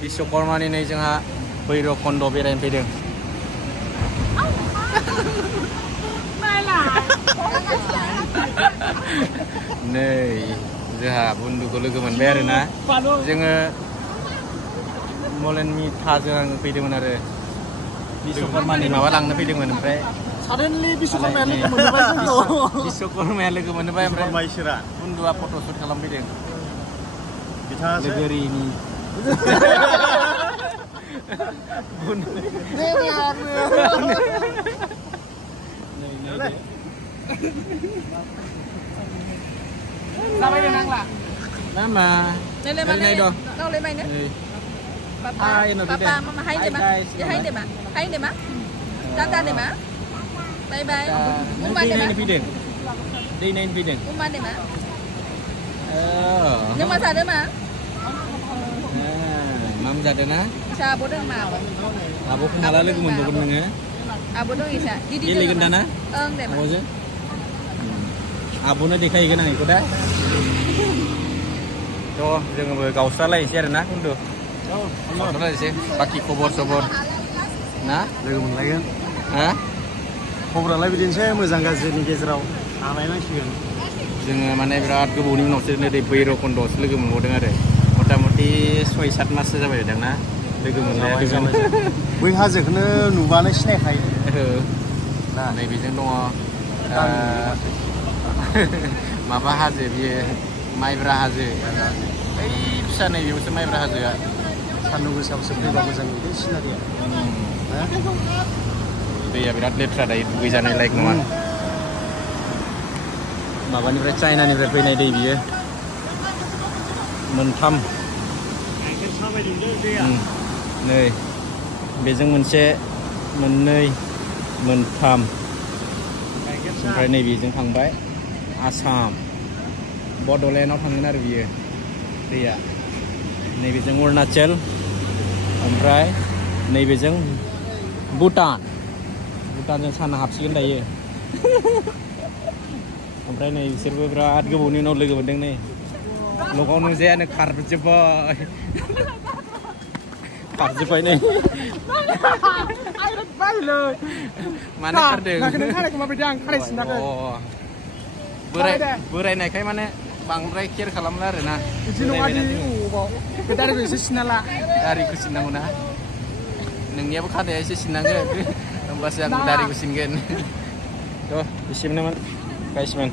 बिश्वकर्मानि नै जोंहा भैरबकुन्द बेरायनो फैदों। नै जोंहा बुन्दुखौ लोगो मोनबाय आरोना जोङो मलेन मिथाजों फैदोंमोन आरो बिश्वकर्मानि माबा लांनो फैदोंमोन ओमफ्राय साडेनलि बिश्वकर्माया लोगो मोनबाय जोंखौ बिश्वकर्माया लोगो मोनबाय ओमफ्राय बुन्दुआ photoshoot खालामफैदों बिथाङासो लोगोरिनि Sampai nang lah. Nama. Dari mana dong? Kau dari mana? Papa, papa, mama hai deh mak. Ya hai deh mak. Hai deh mak. Tata deh mak. Bye bye. Umma deh mak. Đi nên phi đừng. Umma deh mak. Nhưng mà sao đấy mà? Mam ra được na? Sao bố đừng mà? Bố không malah lagi mundur mình á. Bố đừng gì sao? Đi Đi gần na? Deh mak. Abuna देखायगोन आं बेखौ दा थ' जोङो गावस्रालायनोसै आरोना खिन्थु गावस्रालायनोसै बाखि खबर सबर ना लोगो मोनलायगोन हा खबरालाय बिदिनोसै मोजां गाज्रिनि गेजेराव थानायनांसिगोन जोङो माने बिराद गोबावनि उनावसो नै भैरबकुन्दआवसो लोगो मोनबावदों आरो मथा मथि 6-7 माससो जाबाय दां ना लोगो मोनलायाखै बै हाजोखौनो नुबानो सिनायखायो नैबेजों दङ माबा हाजो बियो माइब्रा हाजो बै फिसा नैबेयावसो माइब्रा हाजोआ सान्दुं गोसायावसो फैबा मोजां नुयो सिनारिया दैया बिराद लेथ्रा दायो दुगैजानाय लायक नङा माबानिफ्राय चाइनानिफ्राय फैनाय दै बियो मोनथाम नै बेजों मोनसे मोननै मोनथाम ओमफ्राय नैबेजों थांबाय आसाम बड'लेण्डआव थांगोन आरो बियो दैया नैबेजों अरुणाचल ओमफ्राय नैबेजों भुटानजों साना हाबसिगोन दायो ओमफ्राय नै बिसोरबो बिराद गोबावनि उनाव लोगो मोनदों नै लगाव नुजायानो खारजोब्बाय नै मानो खारदों बोरायनायखाय माने बांद्राय केयार खालामला आरोना दारिखौ एसे सिनना ला दारिखौ सिननांगौ ना नोंनियाबो खानाया एसे सिननांगोन होमबासो आं दारिखौ सिनगोन थ' बिसिमनोमोन गाइसमोन